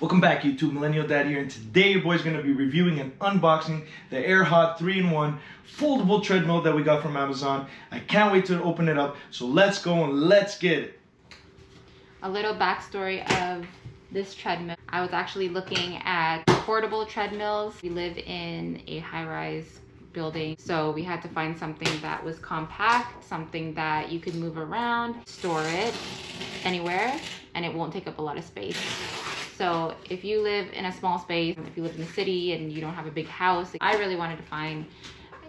Welcome back, YouTube. Millennial Dad here, and today your boy's going to be reviewing and unboxing the Airhot 3-in-1 foldable treadmill that we got from Amazon. I can't wait to open it up, so let's go and let's get it. A little backstory of this treadmill. I was actually looking at portable treadmills. We live in a high-rise building, so we had to find something that was compact, something that you could move around, store it anywhere, and it won't take up a lot of space. So if you live in a small space, if you live in the city and you don't have a big house, I really wanted to find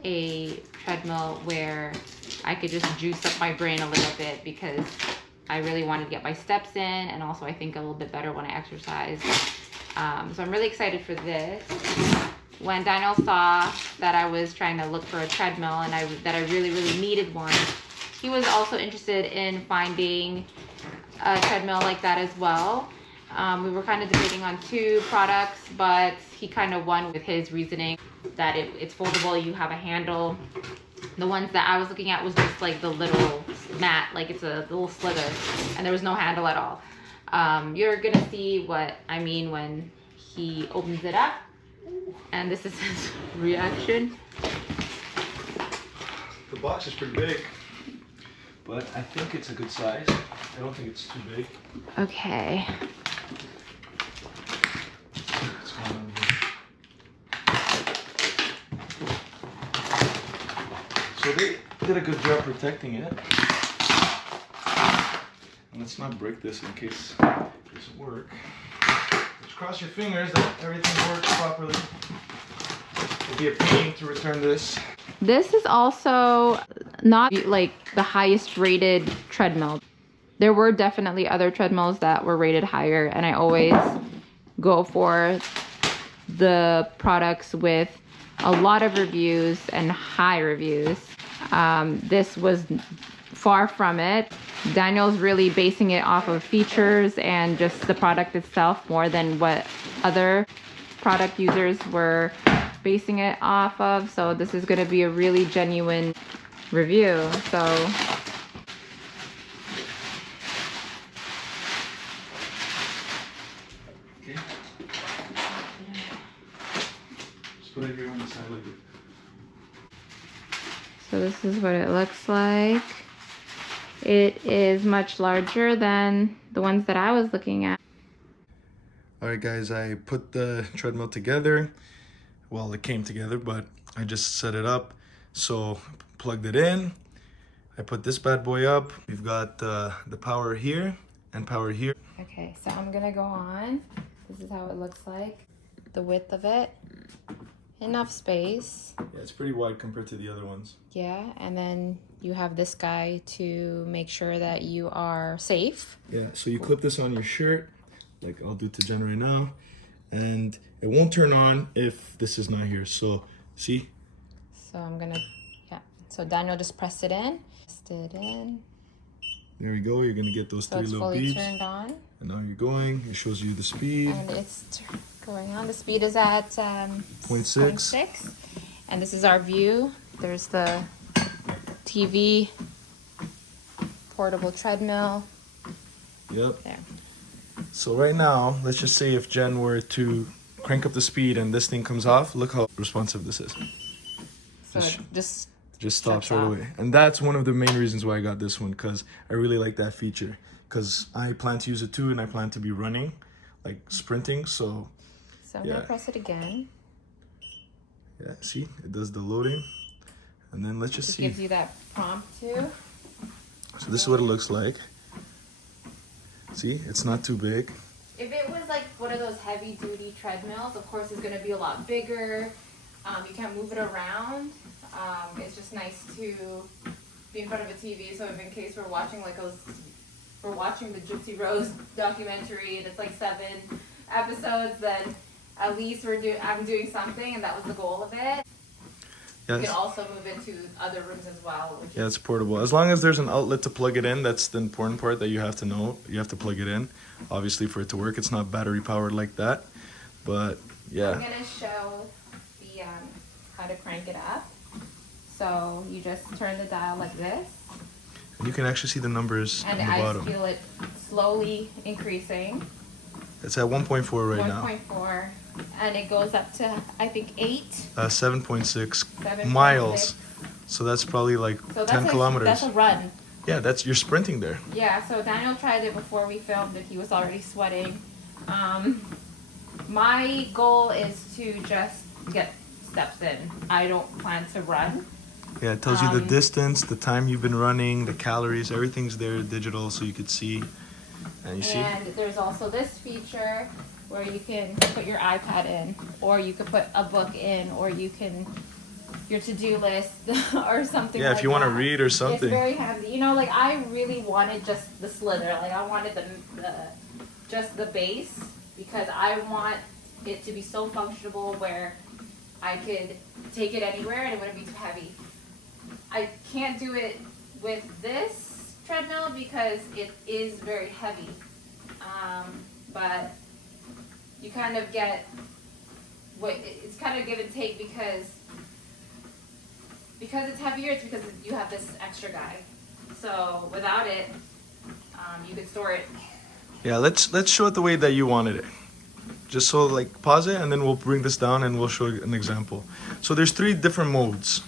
a treadmill where I could just juice up my brain a little bit, because I really wanted to get my steps in, and also I think a little bit better when I exercise. So I'm really excited for this. When Daniel saw that I was trying to look for a treadmill and that I really needed one, he was also interested in finding a treadmill like that as well. We were kind of debating on two products, but he kind of won with his reasoning that it's foldable, you have a handle. The ones that I was looking at was just like the little mat, like it's a little slither, and there was no handle at all. You're gonna see what I mean when he opens it up, and this is his reaction. The box is pretty big, but I think it's a good size. I don't think it's too big. Okay. What's going on here? So they did a good job protecting it. And let's not break this in case it doesn't work. Just cross your fingers that everything works properly. It'll be a pain to return this. This is also not like the highest rated treadmill. There were definitely other treadmills that were rated higher, and I always go for the products with a lot of reviews and high reviews. This was far from it. Daniel's really basing it off of features and just the product itself more than what other product users were basing it off of. So this is going to be a really genuine review. So Okay. Just put it here on the side like this. So this is what it looks like. It is much larger than the ones that I was looking at. Alright guys, I put the treadmill together. Well, it came together, but I just set it up. So plugged it in. I put this bad boy up. We've got the power here and power here. Okay, so I'm gonna go on. This is how it looks like. The width of it. Enough space. Yeah, it's pretty wide compared to the other ones. Yeah, and then you have this guy to make sure that you are safe. Yeah, so you clip this on your shirt, like I'll do to Jen right now, and it won't turn on if this is not here. So, see? So I'm gonna, yeah. So Daniel just pressed it in. Pressed it in. There we go. You're gonna get those So three it's little fully beeps. turned on. And now you're going. It shows you the speed. And it's going on. The speed is at 0.6. And this is our view. There's the TV, portable treadmill. Yep. There. So right now, let's just say if Jen were to crank up the speed and this thing comes off, look how responsive this is. So it just stops right off. away. And that's one of the main reasons why I got this one, because I really like that feature. Because I plan to use it too, and I plan to be running, like sprinting, so I'm gonna press it again. Yeah, see, it does the loading. And then let's just see. It gives you that prompt too. So this is what it looks like. See, it's not too big. If it was like one of those heavy duty treadmills, of course it's gonna be a lot bigger. You can't move it around. It's just nice to be in front of a TV, so if in case we're watching we're watching the Gypsy Rose documentary and it's like 7 episodes, then at least I'm doing something, and that was the goal of it. Yes. You can also move into other rooms as well. Yeah, it's portable. As long as there's an outlet to plug it in, that's the important part that you have to know. You have to plug it in, obviously, for it to work. It's not battery powered like that, but yeah. I'm gonna show the how to crank it up. So you just turn the dial like this. And you can actually see the numbers and on the bottom. I feel it slowly increasing. It's at 1.4 right now. 1.4, and it goes up to I think 8. 7.6 7.6. miles. So that's probably like So 10 kilometers. That's a run. Yeah, you're sprinting there. Yeah. So Daniel tried it before we filmed it. He was already sweating. My goal is to just get steps in. I don't plan to run. Yeah, it tells you the distance, the time you've been running, the calories, everything's there digital so you could see. And you see? And there's also this feature where you can put your iPad in, or you could put a book in, or you can your to-do list or something. Yeah, like if you want to that. read or something. It's very handy. You know, like I really wanted just the slither. Like I wanted the just the base because I want it to be so functional where I could take it anywhere and it wouldn't be too heavy. I can't do it with this treadmill because it is very heavy. But you kind of get it's kind of give and take because it's heavier. It's because you have this extra guy. So without it, you could store it. Yeah, let's show it the way that you wanted it. Just so like pause it and then we'll bring this down and we'll show you an example. So there's 3 different modes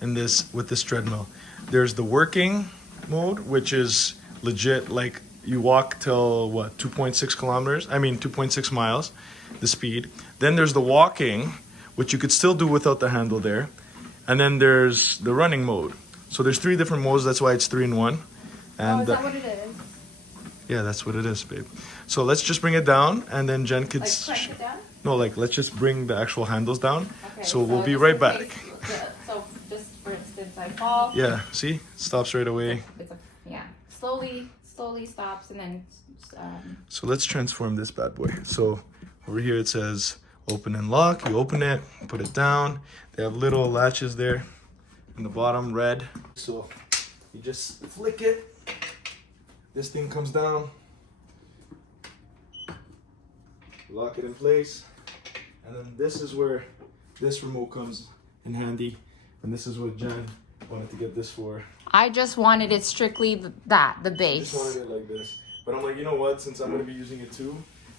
in this with this treadmill. There's the working mode, which is legit like you walk till what 2.6 miles, the speed. Then there's the walking, which you could still do without the handle there. And then there's the running mode. So there's 3 different modes, that's why it's 3 in 1. And is that what it is? Yeah, that's what it is, babe. So let's just bring it down and then Jen could Like crank it down? No, like let's just bring the actual handles down. Okay, so we'll be just right in back. case- So just for instance, I fall. Yeah, see? It stops right away. Yeah, slowly stops and then. So let's transform this bad boy. So over here it says open and lock. You open it, put it down. They have little latches there in the bottom, red. So you just flick it. This thing comes down. Lock it in place. And then this is where this remote comes in handy. And this is what Jen wanted to get this for. I just wanted it strictly the I base. just wanted it like this. But I'm like, you know what? Since I'm going to be using it too,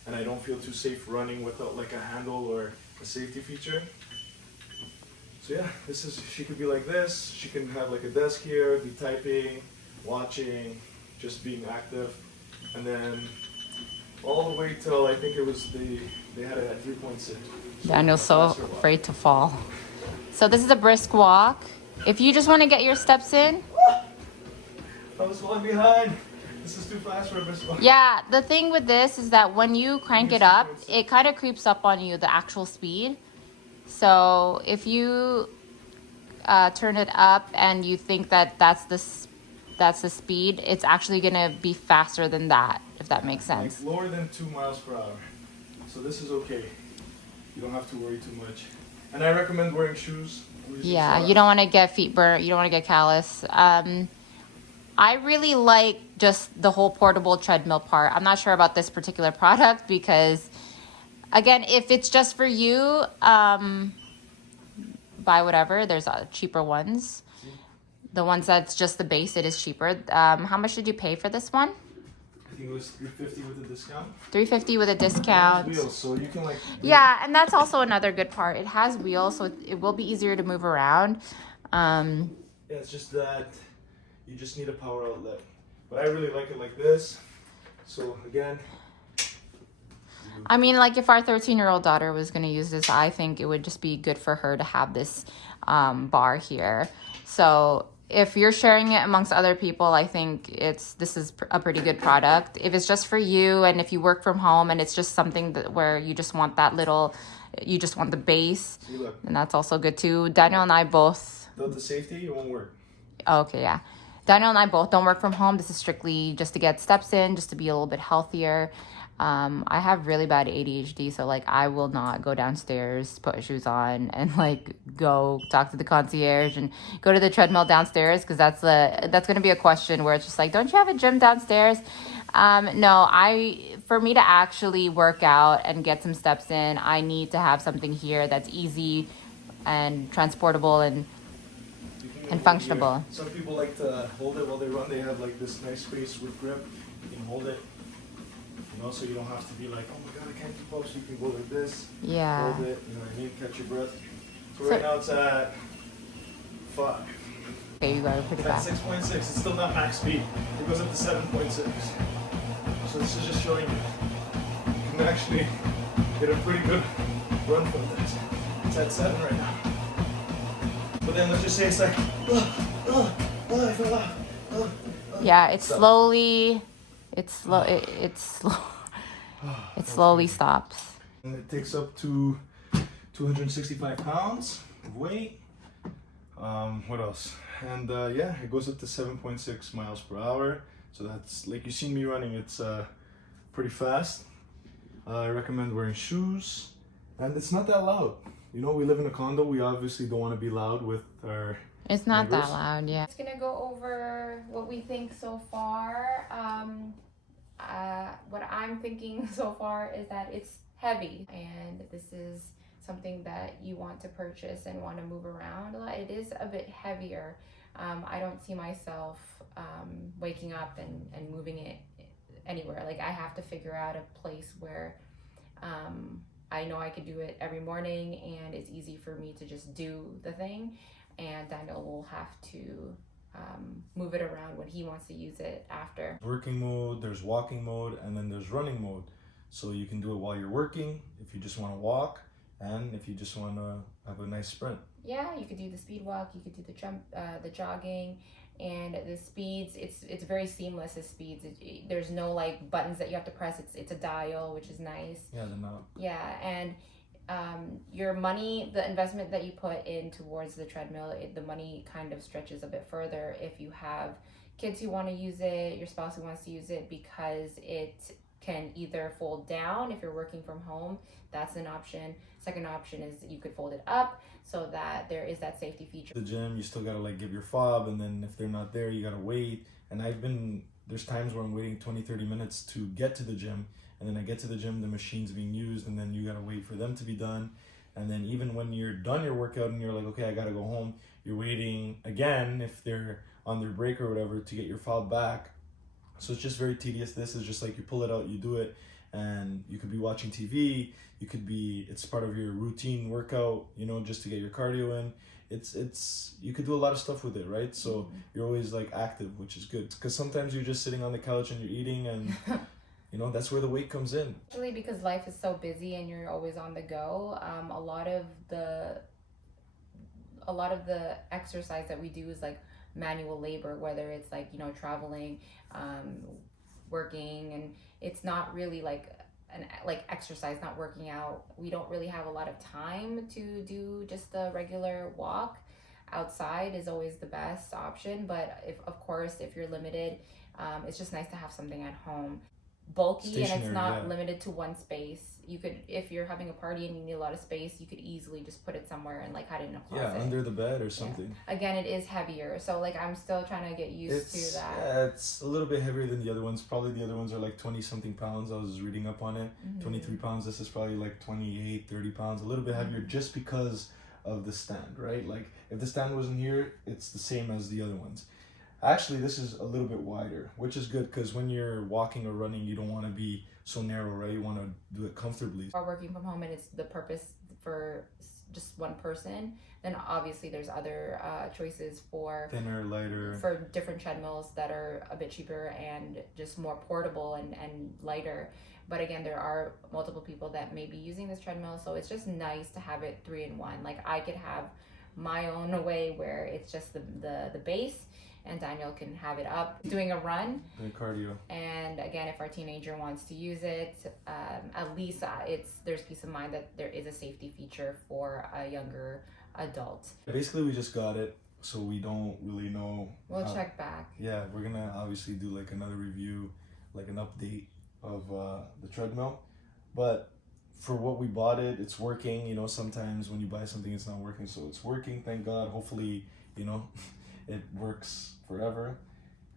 and I don't feel too safe running without like a handle or a safety feature. So yeah, she could be like this. She can have like a desk here, be typing, watching, just being active. And then all the way till I think it was they had it at 3.6. Daniel's so afraid to fall. So this is a brisk walk. If you just want to get your steps in. I was falling behind. This is too fast for a brisk walk. Yeah, the thing with this is that when you crank it up, it kind of creeps up on you, the actual speed. So if you turn it up and you think that that's the speed, it's actually going to be faster than that, if that makes sense. Like lower than 2 miles per hour. So this is okay. You don't have to worry too much. And I recommend wearing shoes. Yeah, you don't want to get feet burnt. You don't want to get callous. I really like just the whole portable treadmill part. I'm not sure about this particular product because, again, if it's just for you, buy whatever. There's cheaper ones. The ones that's just the base, it is cheaper. How much did you pay for this one? I think it was $350 with a discount. $350 with a discount. Wheels, so you can like. Yeah, and that's also another good part. It has wheels, so it will be easier to move around. Yeah, it's just that you just need a power outlet. But I really like it like this. So again. I mean, like if our 13-year-old daughter was going to use this, I think it would just be good for her to have this bar here. So if you're sharing it amongst other people, I think this is a pretty good product. If it's just for you and if you work from home and it's just something where you just want you just want the base, and that's also good too. Daniel and I both. Without the safety, it won't work. Okay, yeah. Daniel and I both don't work from home. This is strictly just to get steps in, just to be a little bit healthier. I have really bad ADHD, so like I will not go downstairs, put shoes on, and like go talk to the concierge and go to the treadmill downstairs because that's going to be a question where it's just like, don't you have a gym downstairs? No, for me to actually work out and get some steps in, I need to have something here that's easy and transportable and functionable. Some people like to hold it while they run. They have like this nice space with grip. You can hold it. You know, so you don't have to be like, oh my god, I can't keep up. So you can go like this, Yeah. hold it, you know what I mean, catch your breath. So So- right now it's at 5. Okay, you got it pretty It's at fast. 6.6. It's still not max speed. It goes up to 7.6. So this is just showing you can actually get a pretty good run from this. It's at 7 right now. But then let's just say it's like, I fell off. Yeah, it's Stop. slowly, it's slow, it's slow, it slowly stops. And it takes up to 265 pounds of weight. What else? And yeah, it goes up to 7.6 miles per hour. So that's, like you seen me running, it's pretty fast. I recommend wearing shoes. And it's not that loud. You know, we live in a condo. We obviously don't want to be loud with our It's not that neighbors. loud, yeah. Just gonna go over what we think so far. What I'm thinking so far is that it's heavy, and this is something that you want to purchase and want to move around a lot. It is a bit heavier. I don't see myself waking up and moving it anywhere. Like, I have to figure out a place where I know I could do it every morning and it's easy for me to just do the thing, and Daniel will have to move it around when he wants to use it after. Working mode, there's walking mode, and then there's running mode. So you can do it while you're working, if you just want to walk, and if you just want to have a nice sprint. Yeah, you could do the speed walk, you could do the jump, the jogging, and the speeds. It's very seamless. The speeds. There's no like buttons that you have to press. It's a dial, which is nice. Yeah, the knob. Yeah, and your money, the investment that you put in towards the treadmill, the money kind of stretches a bit further if you have kids who want to use it, your spouse who wants to use it, because it can either fold down if you're working from home. That's an option. Second option is you could fold it up so that there is that safety feature. The gym, you still gotta like give your fob, and then if they're not there, you gotta wait. And there's times where I'm waiting 20-30 minutes to get to the gym, and then I get to the gym, the machine's being used, and then you gotta wait for them to be done. And then even when you're done your workout and you're like, okay, I gotta go home, you're waiting again if they're on their break or whatever to get your fob back. So it's just very tedious. This is just like you pull it out, you do it, and you could be watching TV, it's part of your routine workout, you know, just to get your cardio in. You could do a lot of stuff with it, right? So you're always like active, which is good. Because sometimes you're just sitting on the couch and you're eating, and you know, that's where the weight comes in. Actually, because life is so busy and you're always on the go, a lot of the exercise that we do is like manual labor, whether it's like, you know, traveling, working, and it's not really like exercise, not working out. We don't really have a lot of time to do just the regular walk. Outside is always the best option, but if you're limited, it's just nice to have something at home. Bulky, and it's not limited to one space. You could, if you're having a party and you need a lot of space, you could easily just put it somewhere and like hide it in a closet. Yeah, under the bed or something. Yeah. Again, it is heavier, so like I'm still trying to get used to that. Yeah, it's a little bit heavier than the other ones. Probably the other ones are like 20 something pounds. I was reading up on it. 23 pounds. This is probably like 28, 30 pounds. A little bit heavier just because of the stand, right? Like if the stand wasn't here, it's the same as the other ones. Actually, this is a little bit wider, which is good because when you're walking or running, you don't want to be so narrow, right? You want to do it comfortably. Or working from home and it's the purpose for just one person, then obviously there's other choices for thinner, lighter, for different treadmills that are a bit cheaper and just more portable and lighter. But again, there are multiple people that may be using this treadmill, so it's just nice to have it 3-in-1. Like I could have my own way where it's just the base, and Daniel can have it up doing a run and cardio. And again, if our teenager wants to use it, at least there's peace of mind that there is a safety feature for a younger adult. Basically, we just got it, so we don't really know. We'll check back. Yeah, we're gonna obviously do like another review, like an update of the treadmill. But for what we bought it's working. You know, sometimes when you buy something, it's not working, so it's working. Thank God. Hopefully, you know, it works forever.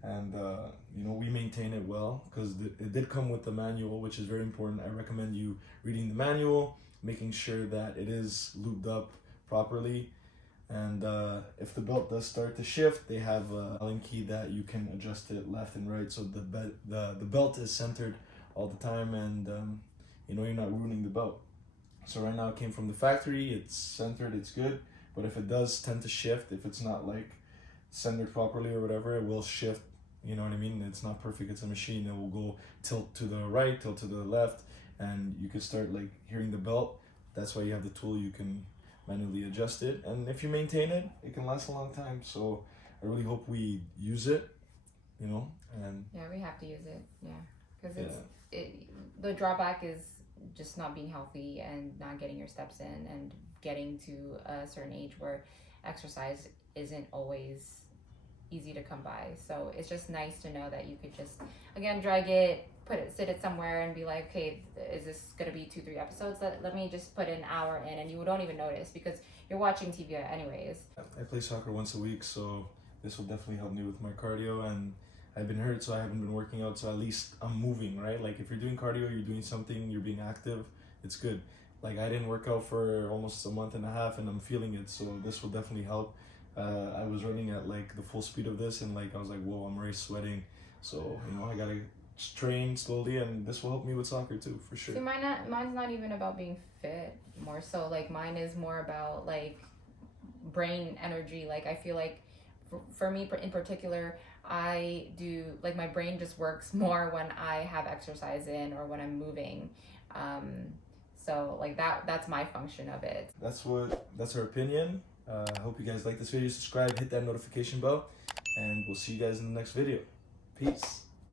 And you know, we maintain it well because it did come with the manual, which is very important. I recommend you reading the manual, making sure that it is lubed up properly. And if the belt does start to shift, they have a Allen key that you can adjust it left and right, so the belt is centered all the time, and you know, you're not ruining the belt. So right now it came from the factory, it's centered, it's good, but if it does tend to shift, if it's not like centered properly or whatever, it will shift. You know what I mean? It's not perfect, it's a machine. It will go tilt to the right, tilt to the left, and you could start like hearing the belt. That's why you have the tool, you can manually adjust it, and if you maintain it, it can last a long time. So I really hope we use it, you know. And yeah, we have to use it, yeah, because the drawback is just not being healthy and not getting your steps in and getting to a certain age where exercise isn't always easy to come by. So it's just nice to know that you could just, again, drag it, sit it somewhere and be like, okay, is this gonna be 2-3 episodes? Let me just put an hour in, and you don't even notice because you're watching TV anyways. I play soccer once a week, so this will definitely help me with my cardio. And I've been hurt, so I haven't been working out, so at least I'm moving, right? Like if you're doing cardio, you're doing something, you're being active, it's good. Like I didn't work out for almost a month and a half and I'm feeling it, so this will definitely help. I was running at like the full speed of this, and like I was like, whoa, I'm already sweating. So, you know, I gotta train slowly, and this will help me with soccer too, for sure. See, mine's not even about being fit, more so like mine is more about like brain energy. Like I feel like for me in particular, I do like my brain just works more when I have exercise in or when I'm moving. So like that's my function of it. That's our opinion. I hope you guys like this video. Subscribe, hit that notification bell, and we'll see you guys in the next video. Peace.